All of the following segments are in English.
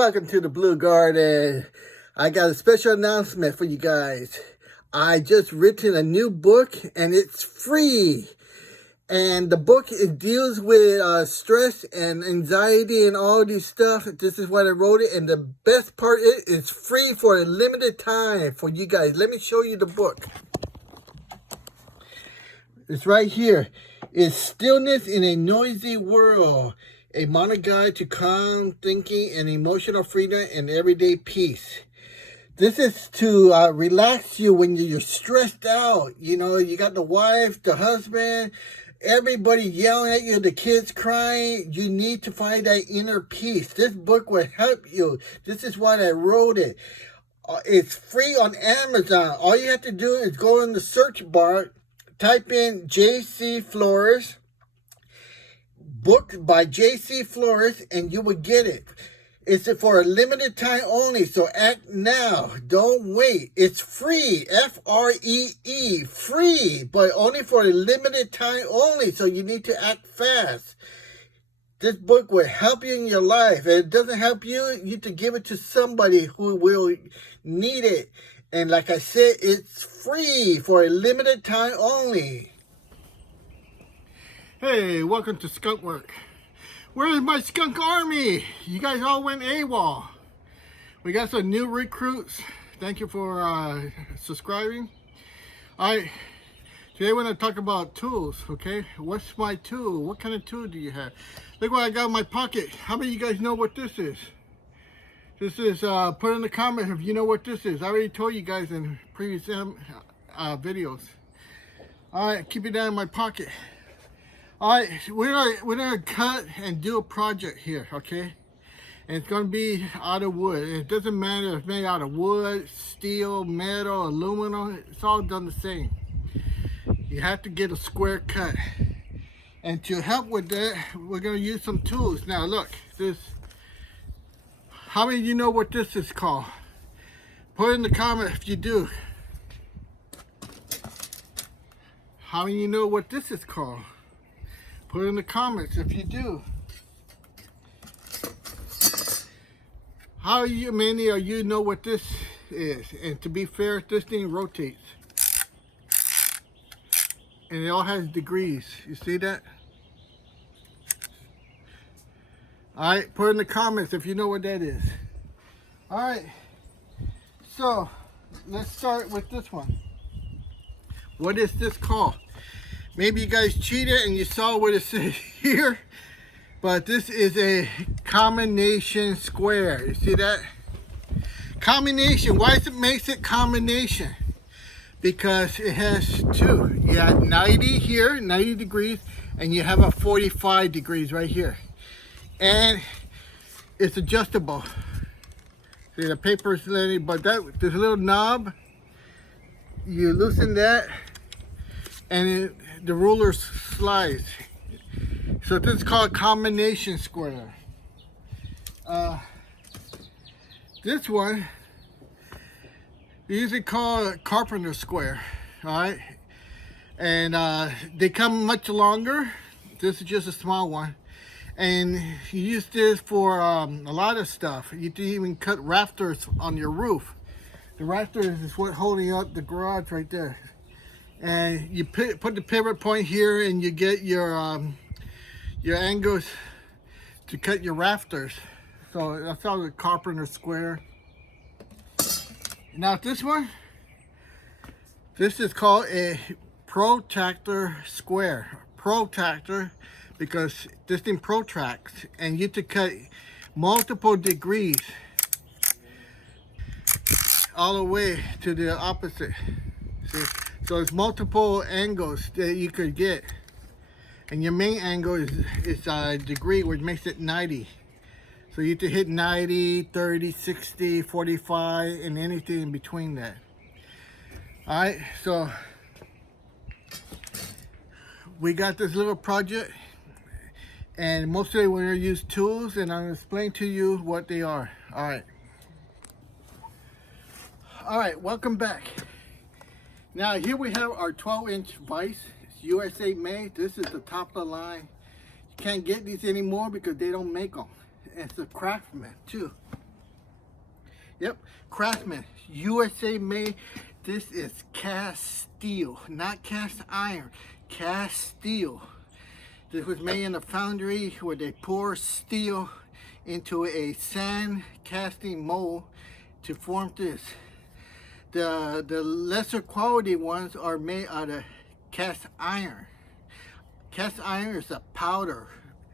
welcome to the Blue Garden. I got a special announcement for you guys. I just written a new book and it's free. And the book deals with stress and anxiety and all these stuff. This is why I wrote it. And the best part is it's free for a limited time for you guys. Let me show you the book. It's right here. It's Stillness in a Noisy World. A modern guide to calm thinking and emotional freedom and everyday peace. This is to relax you when you're stressed out. You know, you got the wife, the husband, everybody yelling at you, the kids crying. You need to find that inner peace. This book will help you. This is why I wrote it. It's free on Amazon. All you have to do is go in the search bar, type in J.C. Flores, book by J.C. Flores, and you will get it. It's for a limited time only, so act now. Don't wait. It's free. F-R-E-E. Free, but only for a limited time only, so you need to act fast. This book will help you in your life. If it doesn't help you, you need to give it to somebody who will need it. And like I said, it's free for a limited time only. Hey, welcome to Skunk Work. Where is my skunk army? You guys all went AWOL. We got some new recruits. Thank you for subscribing. Alright, today we're going to talk about tools, okay? What's my tool? What kind of tool do you have? Look what I got in my pocket. How many of you guys know what this is? This is, put in the comments if you know what this is. I already told you guys in previous videos. Alright, keep it down in my pocket. Alright, we're gonna cut and do a project here, okay? And it's gonna be out of wood. It doesn't matter if it's made out of wood, steel, metal, aluminum, it's all done the same. You have to get a square cut. And to help with that, we're gonna use some tools. Now look, this, how many of you know what this is called? Put in the comment if you do. How many of you know what this is called? Put in the comments if you do. How many of you know what this is? And to be fair, this thing rotates. And it all has degrees. You see that? Alright, put in the comments if you know what that is. Alright, so let's start with this one. What is this called? Maybe you guys cheated and you saw what it says here, but this is a combination square. You see that? Combination. Why does it make it combination? Because it has two. You got 90 here, 90 degrees, and you have a 45 degrees right here. And it's adjustable. See, the paper is letting, but that, there's a little knob. You loosen that, and the ruler slides. So this is called combination square. This one, they usually call it carpenter square. Alright, and they come much longer. This is just a small one, and you use this for a lot of stuff. You can even cut rafters on your roof. The rafters is what holding up the garage right there. And you put the pivot point here, and you get your angles to cut your rafters. So that's all the carpenter square. Now this one, this is called a protractor square. Protractor, because this thing protracts, and you have to cut multiple degrees all the way to the opposite. See? So it's multiple angles that you could get, and your main angle is a degree, which makes it 90. So you have to hit 90, 30, 60, 45, and anything in between that. All right, so we got this little project, and mostly we're going to use tools, and I'm going to explain to you what they are. All right, welcome back. Now here we have our 12-inch vise. It's USA made. This is the top of the line. You can't get these anymore because they don't make them. It's a Craftsman too. Yep, Craftsman, USA made. This is cast steel, not cast iron, cast steel. This was made in a foundry where they pour steel into a sand casting mold to form this. The lesser quality ones are made out of cast iron. Cast iron is a powder,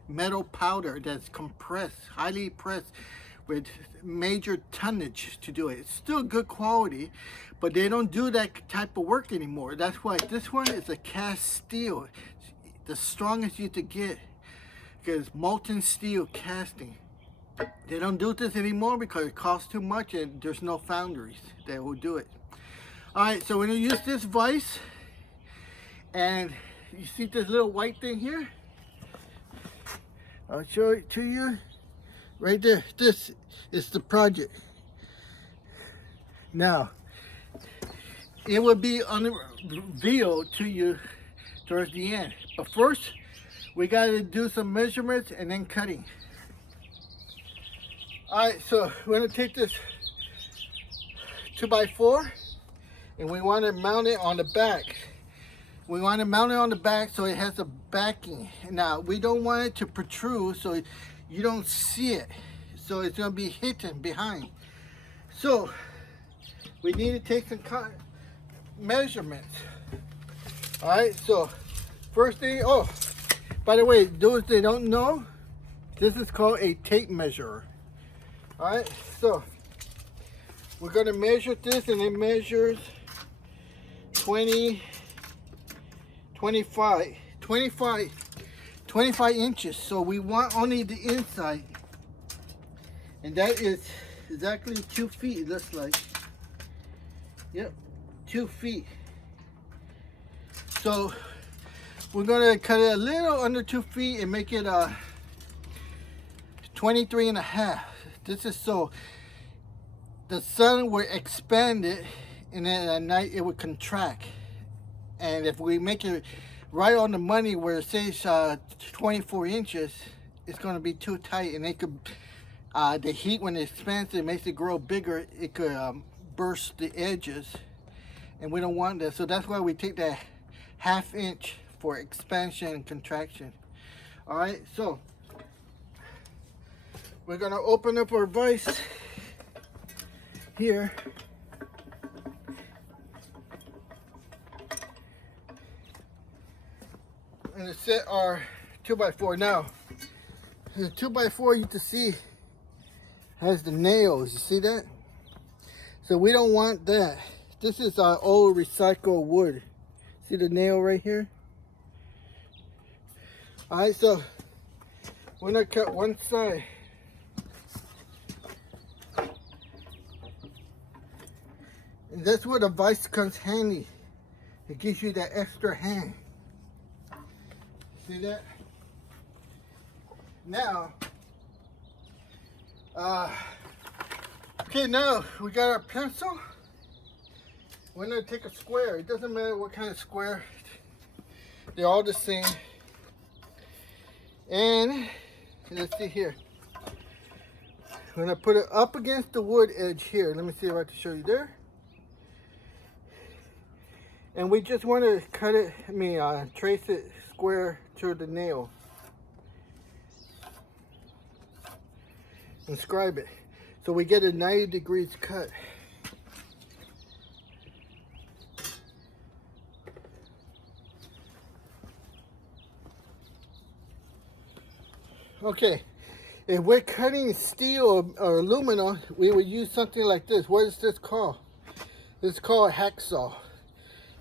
metal powder that's compressed, highly pressed with major tonnage to do it. It's still good quality, but they don't do that type of work anymore. That's why this one is a cast steel, the strongest you could get, because molten steel casting. They don't do this anymore because it costs too much and there's no foundries that will do it. All right, so we're gonna use this vise, and you see this little white thing here? I'll show it to you. Right there, this is the project. Now, it will be unveiled to you towards the end. But first, we gotta do some measurements and then cutting. All right, so we're gonna take this 2x4 and we wanna mount it on the back. We wanna mount it on the back so it has a backing. Now, we don't want it to protrude so you don't see it, so it's going to be hidden behind. So we need to take some measurements. All right, so first thing, oh, by the way, those that don't know, this is called a tape measure. All right, so we're going to measure this, and it measures 25 inches. So we want only the inside, and that is exactly 2 feet. It looks like, yep, 2 feet. So we're gonna cut it a little under 2 feet and make it 23 and a half. This is so the sun will expand it, and then at night it would contract. And if we make it right on the money where it says 24 inches, it's going to be too tight, and it could, the heat when it expands, it makes it grow bigger, it could burst the edges, and we don't want that. So that's why we take that 1/2 inch for expansion and contraction. All right, so we're going to open up our vise here. And set our 2x4. Now, the 2x4 you can see has the nails. You see that? So we don't want that. This is our old recycled wood. See the nail right here? All right, so we're gonna cut one side. And that's where the vise comes handy. It gives you that extra hand. See that? Now, okay, now we got our pencil. We're gonna take a square. It doesn't matter what kind of square. They're all the same. And let's see here. We're gonna put it up against the wood edge here. Let me see if I can show you there. And we just want to cut it, trace it square to the nail. And scribe it. So we get a 90 degrees cut. Okay, if we're cutting steel or aluminum, we would use something like this. What is this called? This is called a hacksaw.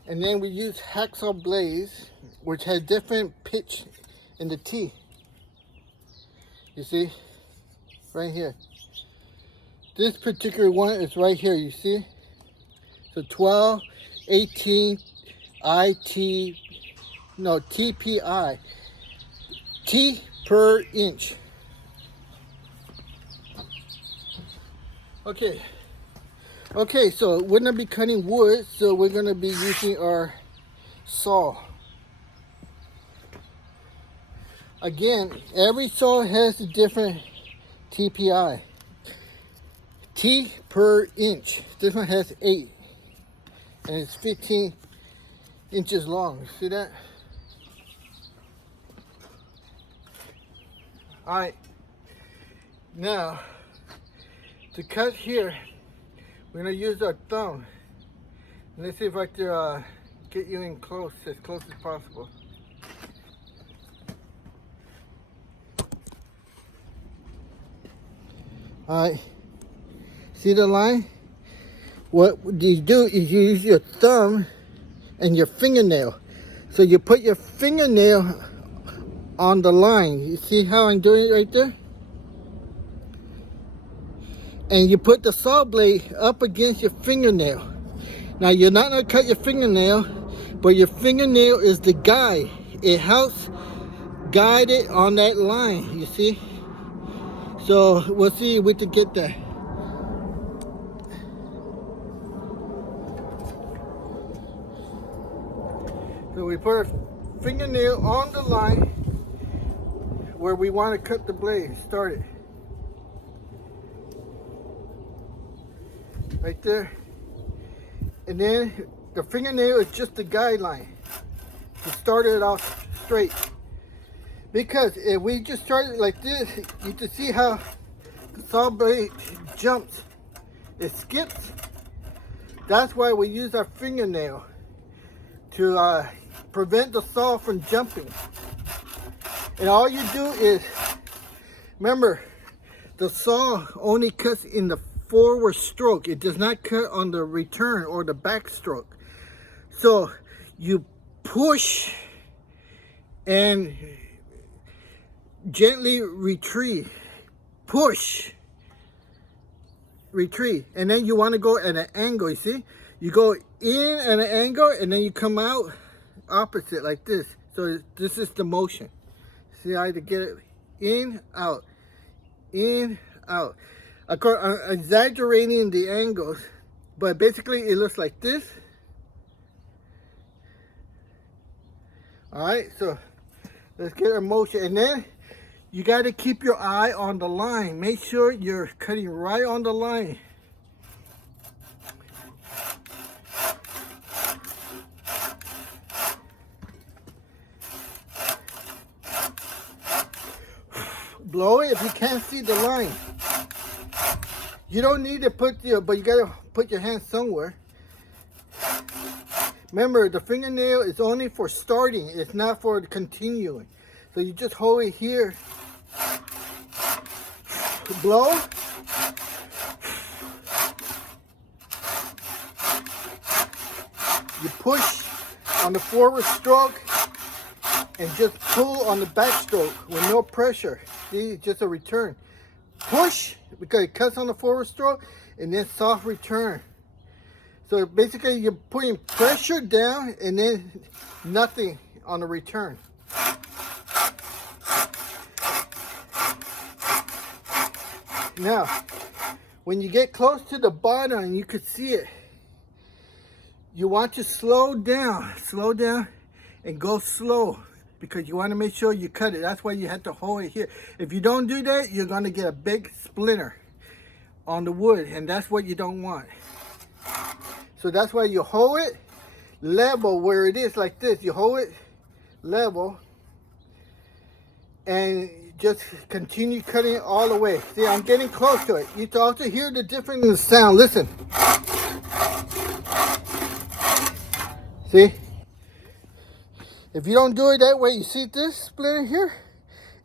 And then we use hacksaw blades, which has different pitch in the teeth. You see? Right here. This particular one is right here, you see? So 12, 18, TPI. T per inch. Okay. Okay, so we're gonna be cutting wood, so we're gonna be using our saw. Again, every saw has a different TPI. T per inch. This one has 8 and it's 15 inches long. See that? Alright, now to cut here, we're going to use our thumb. Let's see if I can get you in close as possible. Alright, see the line? What you do is you use your thumb and your fingernail. So you put your fingernail on the line. You see how I'm doing it right there? And you put the saw blade up against your fingernail. Now you're not going to cut your fingernail, but your fingernail is the guide. It helps guide it on that line, you see? So we'll see if we can get that. So we put our fingernail on the line where we want to cut the blade. Start it. Right there. And then the fingernail is just the guideline to start it off straight. Because if we just start it like this, you can see how the saw blade jumps. It skips. That's why we use our fingernail to prevent the saw from jumping. And all you do is, remember, the saw only cuts in the forward stroke. It does not cut on the return or the back stroke. So you push and gently retreat. Push, retreat. And then you want to go at an angle, you see? You go in at an angle and then you come out opposite like this. So this is the motion. See how to get it in, out, out. Of course, I'm exaggerating the angles, but basically it looks like this. Alright, so let's get our motion. And then you got to keep your eye on the line. Make sure you're cutting right on the line. Blow it if you can't see the line. You don't need to put but you gotta put your hand somewhere. Remember, the fingernail is only for starting. It's not for continuing. So you just hold it here. Blow. You push on the forward stroke and just pull on the back stroke with no pressure. See, it's just a return. Push, because it cuts on the forward stroke, and then soft return. So basically you're putting pressure down and then nothing on the return. Now, when you get close to the bottom and you can see it, you want to slow down and go slow, because you want to make sure you cut it. That's why you have to hold it here. If you don't do that, you're going to get a big splinter on the wood, and that's what you don't want. So that's why you hold it level where it is like this. You hold it level and just continue cutting it all the way. See, I'm getting close to it. You can also hear the difference in the sound. Listen. See? If you don't do it that way, you see this splinter here?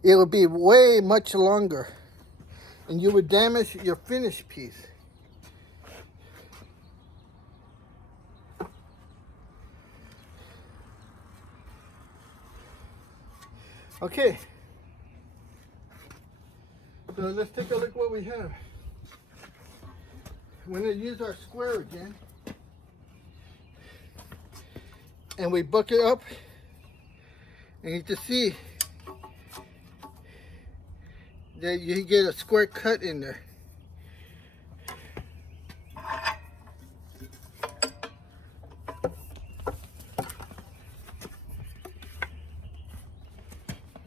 It will be way much longer, and you would damage your finished piece. Okay, so let's take a look what we have. We're going to use our square again, and we buck it up, and you can see that you get a square cut in there.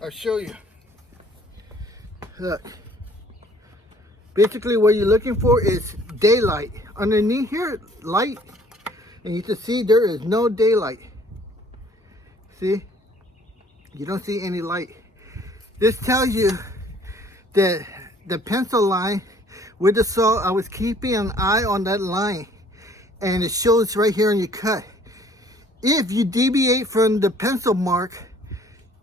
I'll show you. Look. Basically what you're looking for is daylight. Underneath here, light, and you can see there is no daylight. See? You don't see any light. This tells you that the pencil line with the saw, I was keeping an eye on that line, and it shows right here on your cut. If you deviate from the pencil mark,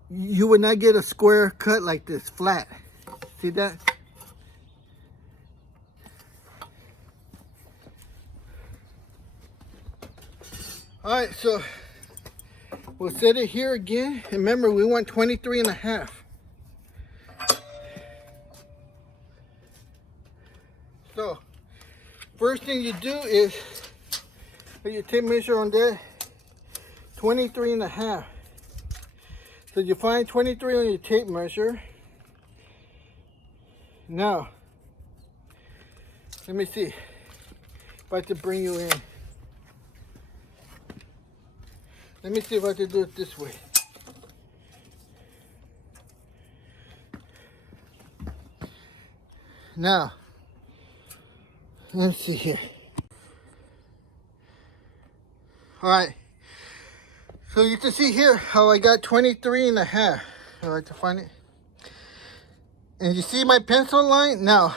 you would not get a square cut like this, flat. See that? All right, so we'll set it here again. Remember, we want 23.5. So, first thing you do is, you tape measure on that, 23.5. So you find 23 on your tape measure. Now, let me see if I can bring you in. Let me see if I can do it this way. Now, let's see here. All right. So you can see here how I got 23.5. I like to find it. And you see my pencil line? Now,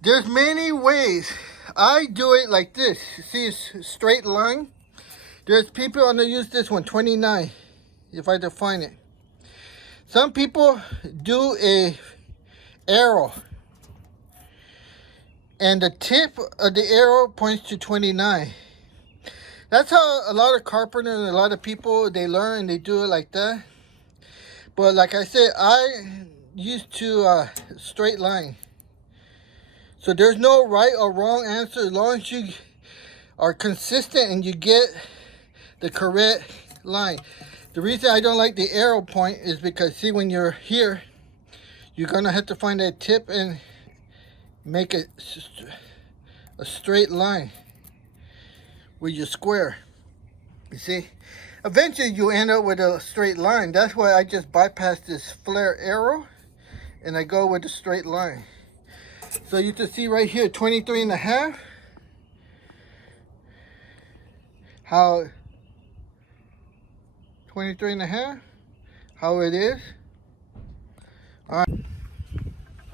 there's many ways. I do it like this. You see it's a straight line? There's people gonna use this one, 29, if I define it. Some people do a arrow, and the tip of the arrow points to 29. That's how a lot of carpenters and a lot of people, they learn and they do it like that. But like I said, I used to straight line. So there's no right or wrong answer as long as you are consistent and you get the correct line. The reason I don't like the arrow point is because, see, when you're here, you're gonna have to find that tip and make it a straight line with your square. You see, eventually you end up with a straight line. That's why I just bypass this flare arrow and I go with a straight line. So you can see right here, 23.5. How 23.5, how it is. All right.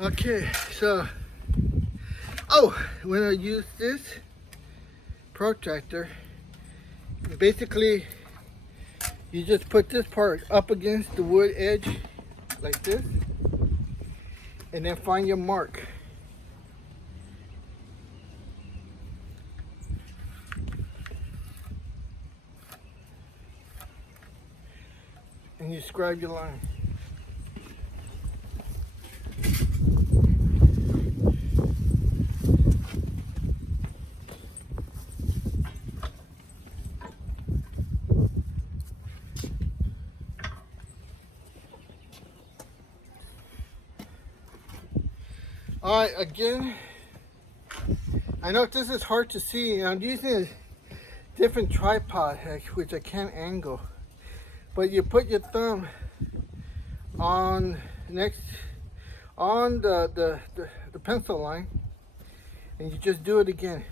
Okay, so, when I use this protractor, basically you just put this part up against the wood edge like this, and then find your mark. And you scribe your line. All right, again, I know this is hard to see. I'm using a different tripod, which I can't angle. But you put your thumb on the pencil line, and you just do it again.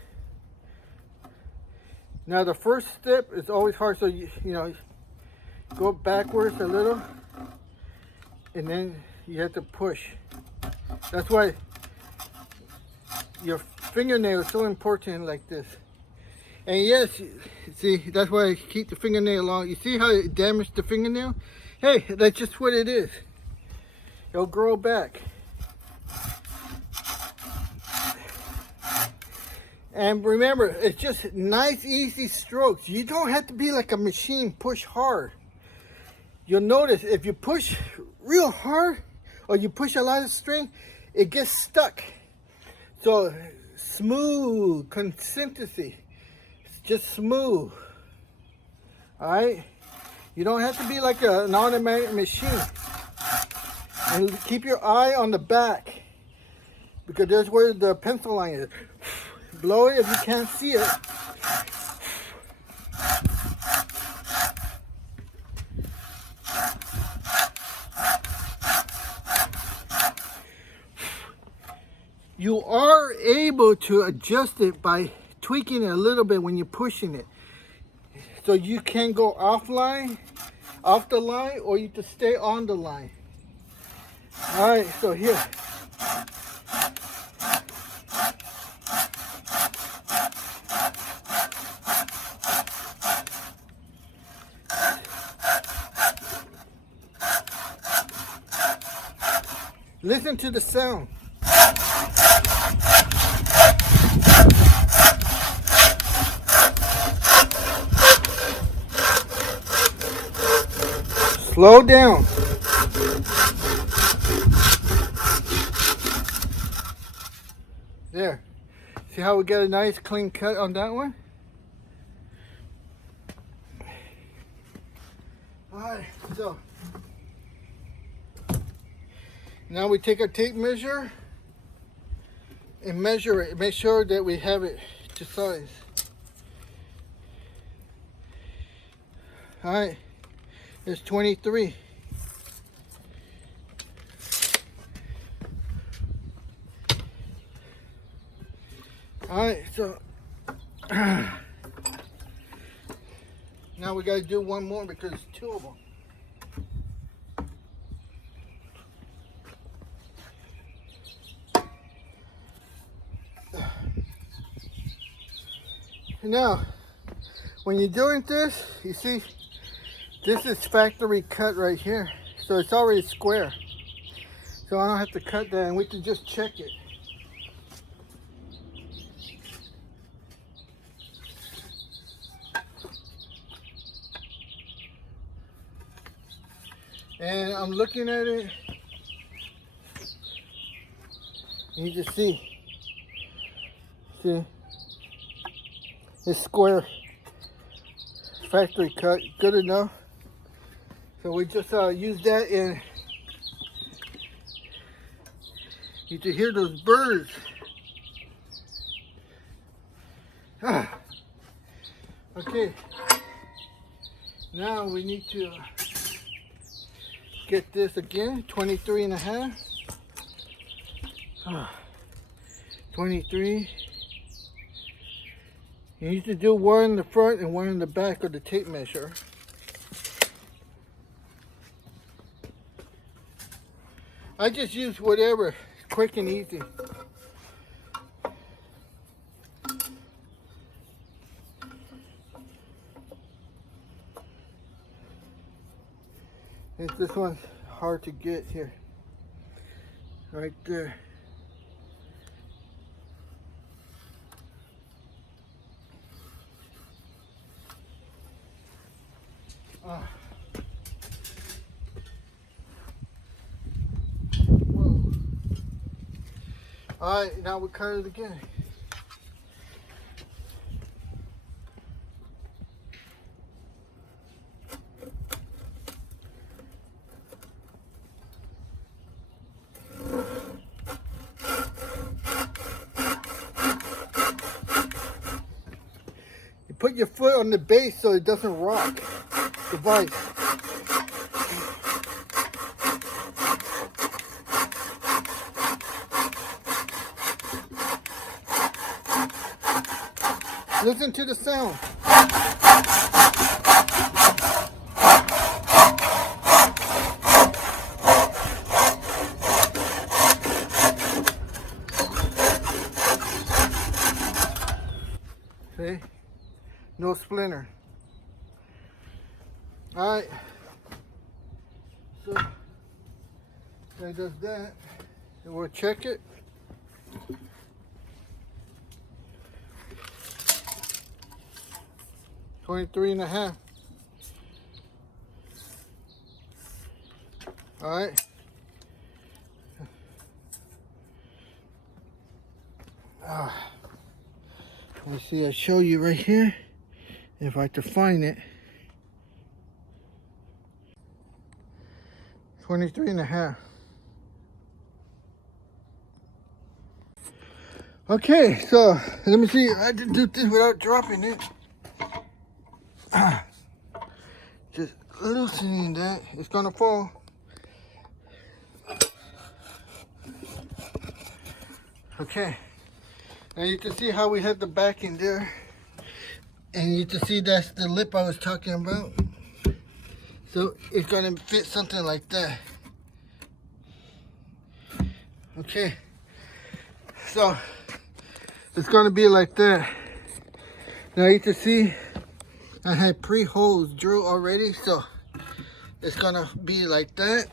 Now the first step is always hard, so you go backwards a little, and then you have to push. That's why your fingernail is so important like this. And yes, see, that's why I keep the fingernail long. You see how it damaged the fingernail? Hey, that's just what it is. It'll grow back. And remember, it's just nice, easy strokes. You don't have to be like a machine, push hard. You'll notice if you push real hard or you push a lot of string, it gets stuck. So smooth consistency. Just smooth. Alright? You don't have to be like an automatic machine. And keep your eye on the back, because there's where the pencil line is. Blow it if you can't see it. You are able to adjust it by tweaking it a little bit when you're pushing it. So you can go off the line, or you can stay on the line. All right, so here. Listen to the sound. Slow down. There. See how we got a nice clean cut on that one? Alright, so now we take our tape measure and measure it. Make sure that we have it to size. Alright, it's 23. Alright, so now we gotta do one more because it's two of them. Now, when you're doing this, you see, this is factory cut right here. So it's already square. So I don't have to cut that, and we can just check it. And I'm looking at it, and you can see, it's square, factory cut, good enough. So we just use that, and you can hear those birds. Okay, now we need to get this again, 23 and a half. 23. You need to do one in the front and one in the back of the tape measure. I just use whatever, quick and easy. This one's hard to get here. Right there. Whoa. All right, now we cut it again. You put your foot on the base so it doesn't rock the vise. Listen to the sound. See? No splinter. Alright. So that does that. And we'll check it. $23 and a half. All right. Let me see, I'll show you right here if I can find it. 23 and a half. Okay, so let me see. I had to do this without dropping it. Just loosening that. It's gonna fall. Okay, now you can see how we had the back in there, and you can see that's the lip I was talking about. So it's gonna fit something like that. Okay, so it's gonna be like that. Now you can see I had pre-holes drilled already, so it's gonna be like that,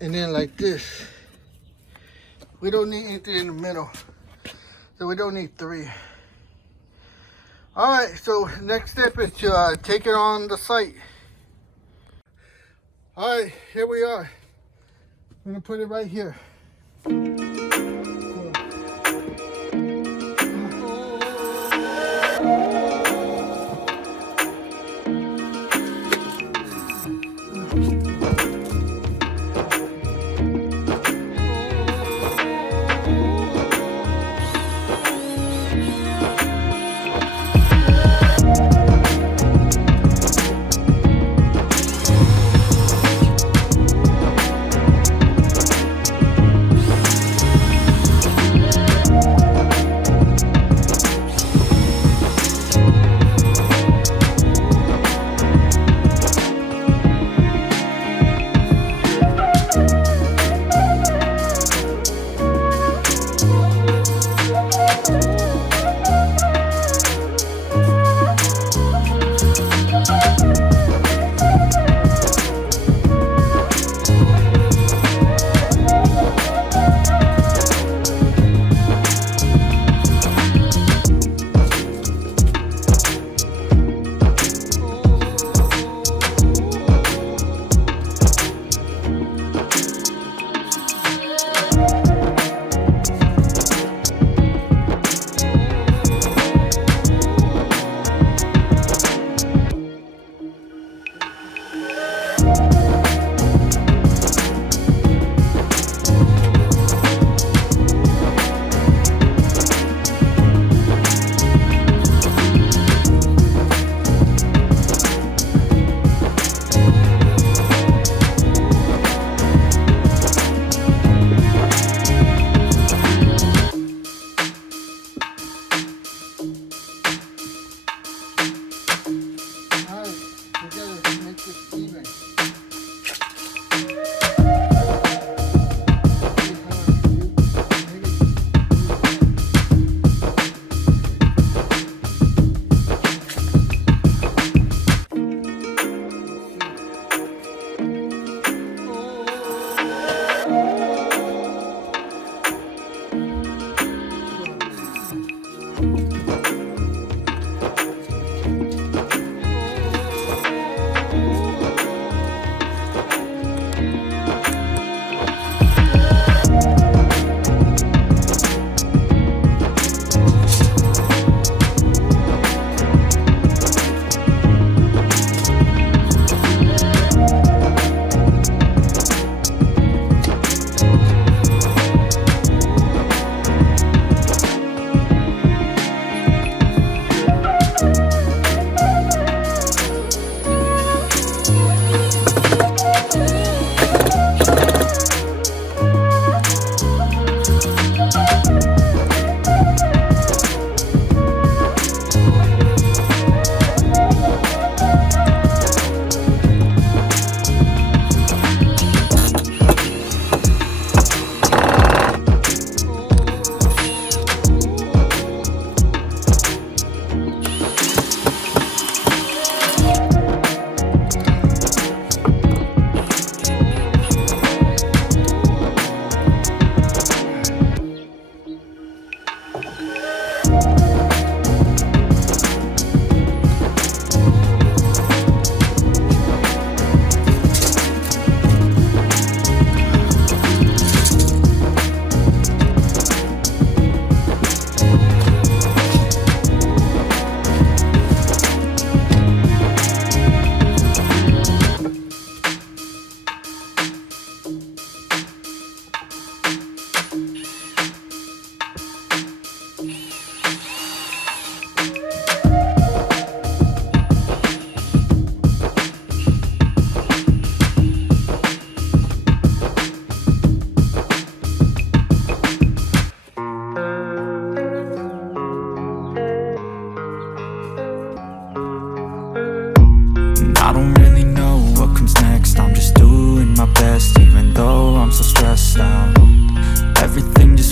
and then like this. We don't need anything in the middle, so we don't need 3. All right, so next step is to take it on the site. All right, here we are. I'm gonna put it right here.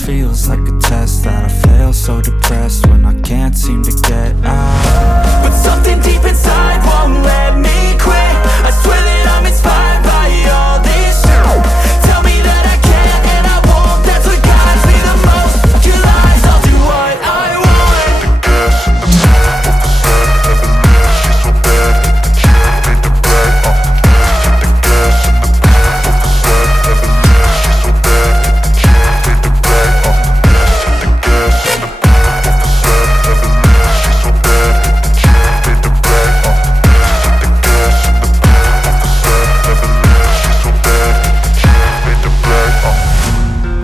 feels like a test that I fail. So depressed when I can't seem to get out. But something deep inside won't let me quit. I swear that I'm inspired by all this shit. Tell me that I can't and I won't. That's what guides me the most. Your lies, I'll do what I want.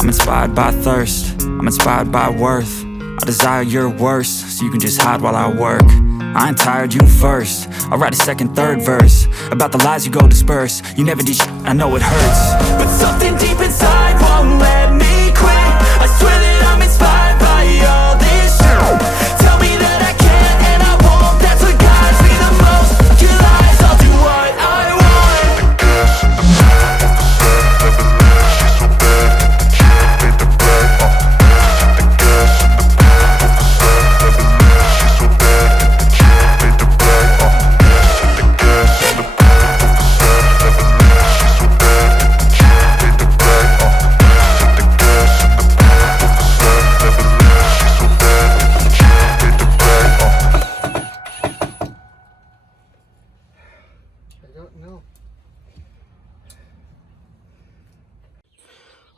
I'm inspired by thirst, I'm inspired by worth. I desire your worst, so you can just hide while I work. I ain't tired, you first. I'll write a second, third verse about the lies you go disperse. You never did shit, I know it hurts. But something deep inside won't let me quit. I swear that I'm inspired by all this shit. Tell me that I can't and I won't. That's what guides me the most. Your lies, I'll do what I want.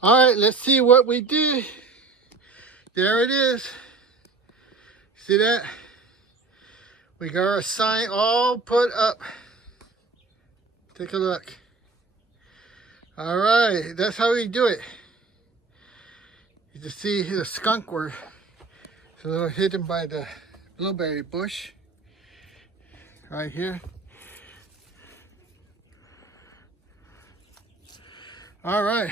All right, let's see what we did. There it is. See that? We got our sign all put up. Take a look. All right, that's how we do it. You can see the skunk work. It's a little hidden by the blueberry bush. Right here. All right.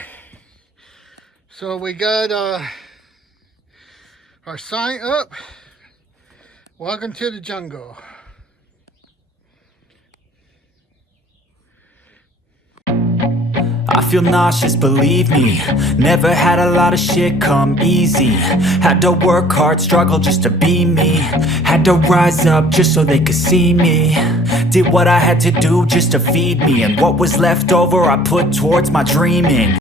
So we got our sign up. Welcome to the jungle. I feel nauseous, believe me. Never had a lot of shit come easy. Had to work hard, struggle just to be me. Had to rise up just so they could see me. Did what I had to do just to feed me. And what was left over I put towards my dreaming.